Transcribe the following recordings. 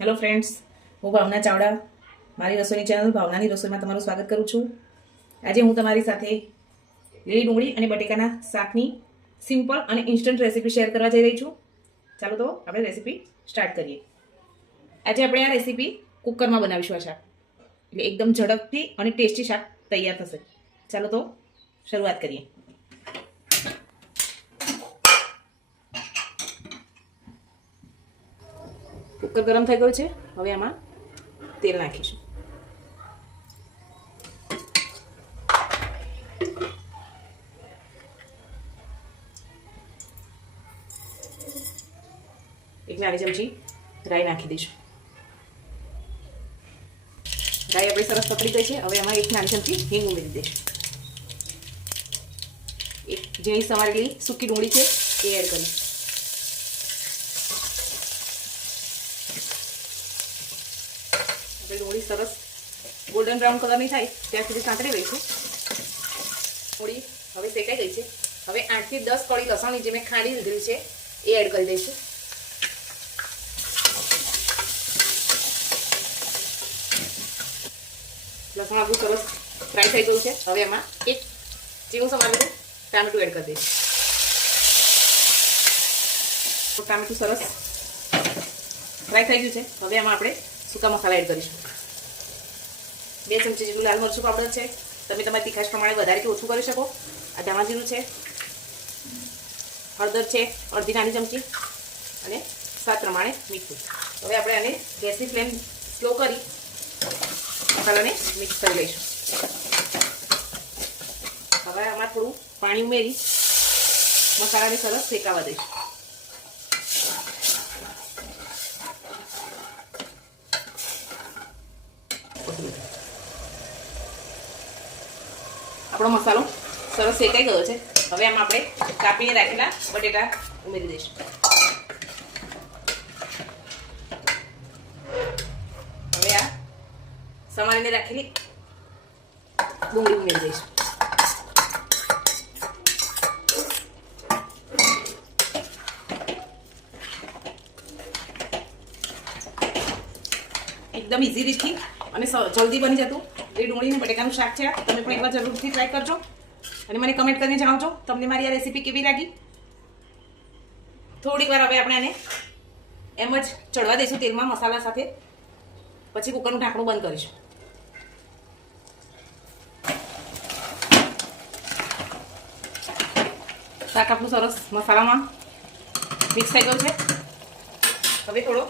Hello friends, હું ભાવના ચાવડા મારી રસોઈની ચેનલ ભાવનાની રસોઈમાં તમારું સ્વાગત કરું છું. આજે હું તમારી સાથે લીલી ડુંગળી અને બટેકાના શાકની સિમ્પલ અને ઇન્સ્ટન્ટ રેસીપી શેર કરવા જઈ રહી છું. ચાલો તો આપણે રેસીપી સ્ટાર્ટ કરીએ. આજે આપણે આ રેસીપી કુકરમાં બનાવીશું. આ શાક એટલે એકદમ ઝડપથી અને ટેસ્ટી શાક તૈયાર થશે. ચાલો તો શરૂઆત કરીએ. કુકર ગરમ થઈ ગયું છે. હવે આમાં તેલ નાખીશું. એક નાની ચમચી રાઈ નાખી દઈશું. રાઈ આપણી સરસ પકડી ગઈ છે. હવે આમાં એક નાની ચમચી હિંગ ઉમેરી દઈશું. એક ઝીણી સમારેલી સૂકી ડુંગળી છે એ એડ કરીશું. ડુંગળી સરસ ગોલ્ડન બ્રાઉન કલરની થાય ત્યાં સુધી સાંતળી લઈશું. ડુંગળી હવે શેકાઈ ગઈ છે. હવે 8 થી 10 કળી લસણ જે મેં ખાંડી લીધેલી છે એ એડ કરી દઈશું. લસણ આપણું સરસ ફ્રાય થઈ ગયું છે. હવે એમાં એક ઝીણું સમારેલું ટામેટું એડ કરી દઈશું. ટામેટું સરસ ફ્રાય થઈ ગયું છે. હવે એમાં આપણે સૂકા મસાલા એડ કરીશું. 2 ચમચી જેટલું લાલ મરચું પાવડર છે. તમે તમારી તીખાશ પ્રમાણે વધારે કે ઓછું કરી શકો. આ ધાણા જીરું છે. હળદર છે અડધી નાની ચમચી અને સ્વાદ પ્રમાણે મીઠું. હવે આપણે આને ગેસની ફ્લેમ સ્લો કરી મસાલાને મિક્સ કરી લઈશું. હવે આમાં થોડું પાણી ઉમેરી મસાલાને સરસ શેકાવા દઈશું. આપણો મસાલો સરસ શેકાઈ ગયો છે. હવે આમાં આપણે કાપીને રાખેલા બટેટા ઉમેરી દઈશું. હવે આ સમારીને રાખેલી ડુંગળી ઉમેરી દઈશું. એકદમ ઇઝી રીતથી અને જલ્દી બની જતું એ ડુંગળી અને બટેકાનું શાક છે. તમે પણ એકવાર જરૂરથી ટ્રાય કરજો અને મને કમેન્ટ કરીને જણાવજો તમને મારી આ રેસીપી કેવી લાગી. થોડીક વાર હવે આપણે આને એમ જ ચડવા દઈશું તેલમાં મસાલા સાથે. પછી કુકરનું ઢાંકણું બંધ કરીશું. શાક આપણું સરસ મસાલામાં મિક્સ થઈ ગયું છે. હવે થોડો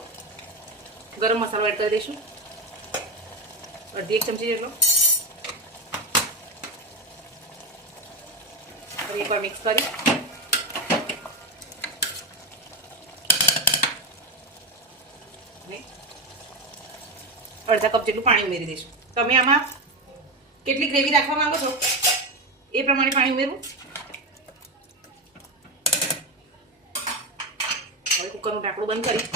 ગરમ મસાલો એડ કરી દઈશું. અડધી 1 ચમચી જેટલો. એકવાર મિક્સ કરી અડધા કપ જેટલું પાણી ઉમેરી દઈશું. તમે આમાં કેટલી ગ્રેવી રાખવા માંગો છો એ પ્રમાણે પાણી ઉમેરવું. હવે કુકરનું ઢાંકણું બંધ કરી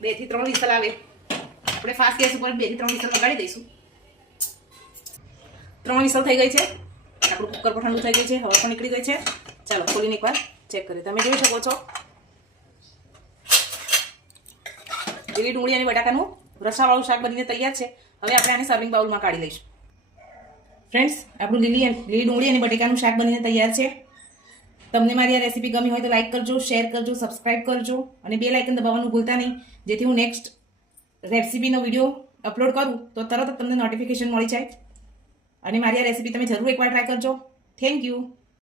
2 થી 3 વિસલ આવે. આપણે ફાસ્ટ ગેસ ઉપર 2 થી 3 વિસલ લગાડી દઈશું. 3 વિસલ થઈ ગઈ છે. આપણું કુકર પણ ઠંડુ થઈ ગયું છે. હવા પણ નીકળી ગઈ છે. ચાલો ખોલીને એકવાર ચેક કરીએ. તમે જોઈ શકો છો લીલી ડુંગળી અને બટાકાનું રસાવાળું શાક બનીને તૈયાર છે. હવે આપણે આને સર્વિંગ બાઉલમાં કાઢી લઈશું. ફ્રેન્ડ્સ, આપણું લીલી ડુંગળી અને બટેકાનું શાક બનીને તૈયાર છે. તમને મારી આ રેસીપી ગમી હોય તો લાઈક કરજો, શેર કરજો, સબસ્ક્રાઈબ કરજો અને બેલ આઇકન દબાવવાનું ભૂલતા નહીં, જેથી હું નેક્સ્ટ રેસીપીનો વિડીયો અપલોડ કરું તો તરત જ તમને નોટિફિકેશન મળી જાય. અને મારી આ રેસીપી તમે જરૂર એકવાર ટ્રાય કરજો. Thank you.